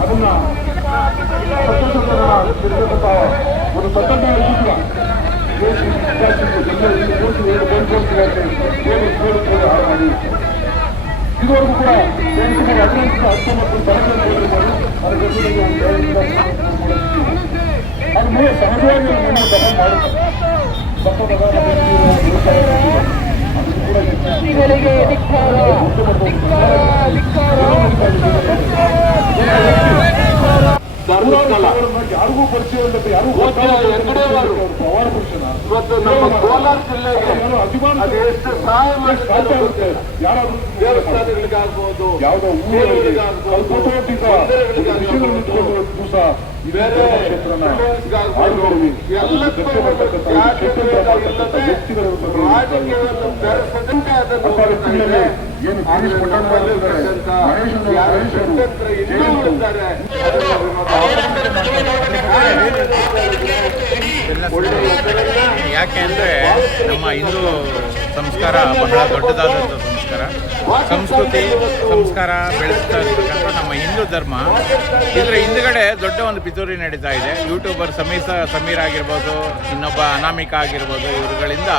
ಅದನ್ನ ಒಂದು ಸ್ವತಂತ್ರ ಸೂತ್ರ ಇದುವರೆಗೂ ಕೂಡ ಅತ್ಯಂತ ಹತ್ತೊಂಬತ್ತು ತರಗತಿಗಳು ಅದು ಮೂಲಕ ಸಹಜವಾಗಿ ನಮ್ಮ ಮಾಡುತ್ತೆ ಗಳಿಗೆ ಧಿಕ್ಕಾರ ಧಿಕ್ಕಾರ ಧಿಕ್ಕಾರ ಯಾರಿಗೂ ಪರಿಚಯ ಯಾರಿಗೂ. ಪವಾಡ ಪುರುಷನ ಎಷ್ಟು ಸಹಾಯ ಮಾಡಿದ್ದಾರೆ ಆಗುತ್ತೆ ಯಾರಾದ್ರೂ ದೇವಸ್ಥಾನಗಳಿಗಾಗ್ಬೋದು ಯಾವುದೋ ಊರಲ್ಲಿ ಬೇರೆ ಕ್ಷೇತ್ರನ ವ್ಯಕ್ತಿಗಳ ಏನು ಉಳಿದ್ದಾರೆ ಯಾಕೆ ಅಂದರೆ ನಮ್ಮ ಹಿಂದೂ ಸಂಸ್ಕಾರ ಬಹಳ ದೊಡ್ಡದಾದಂತ ಸಂಸ್ಕಾರ. ಸಂಸ್ಕೃತಿ ಸಂಸ್ಕಾರ ಬೆಳೆಸ್ತಾ ಹಿಂದೂ ಧರ್ಮ. ಇದರ ಹಿಂದುಗಡೆ ದೊಡ್ಡ ಒಂದು ಪಿತೂರಿ ನಡೀತಾ ಇದೆ. ಯೂಟ್ಯೂಬರ್ ಸಮೀಸ, ಸಮೀರ್ ಆಗಿರ್ಬೋದು, ಇನ್ನೊಬ್ಬ ಅನಾಮಿಕ ಆಗಿರ್ಬೋದು, ಇವರುಗಳಿಂದ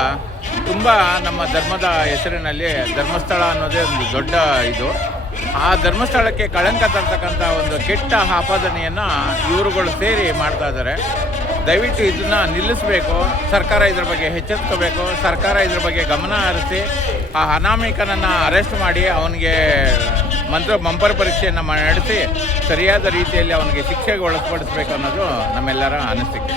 ತುಂಬ ನಮ್ಮ ಧರ್ಮದ ಹೆಸರಿನಲ್ಲಿ ಧರ್ಮಸ್ಥಳ ಅನ್ನೋದೇ ಒಂದು ದೊಡ್ಡ ಇದು. ಆ ಧರ್ಮಸ್ಥಳಕ್ಕೆ ಕಳಂಕ ತರ್ತಕ್ಕಂಥ ಒಂದು ಕೆಟ್ಟ ಆಪಾದನೆಯನ್ನು ಇವರುಗಳು ಸೇರಿ ಮಾಡ್ತಾ ಇದ್ದಾರೆ ದಯವಿಟ್ಟು ಇದನ್ನು ನಿಲ್ಲಿಸಬೇಕು. ಸರ್ಕಾರ ಇದ್ರ ಬಗ್ಗೆ ಎಚ್ಚೆತ್ಕೋಬೇಕು. ಸರ್ಕಾರ ಇದ್ರ ಬಗ್ಗೆ ಗಮನ ಹರಿಸಿ, ಆ ಅನಾಮಿಕನನ್ನು ಅರೆಸ್ಟ್ ಮಾಡಿ, ಅವನಿಗೆ ಮಂತ್ರ ಮಂಪರ ಪರೀಕ್ಷೆಯನ್ನು ನಡೆಸಿ ಸರಿಯಾದ ರೀತಿಯಲ್ಲಿ ಅವನಿಗೆ ಶಿಕ್ಷೆಗೆ ಒಳಪಡಿಸಬೇಕು ಅನ್ನೋದು ನಮ್ಮೆಲ್ಲರ ಅನಿಸಿಕೆ.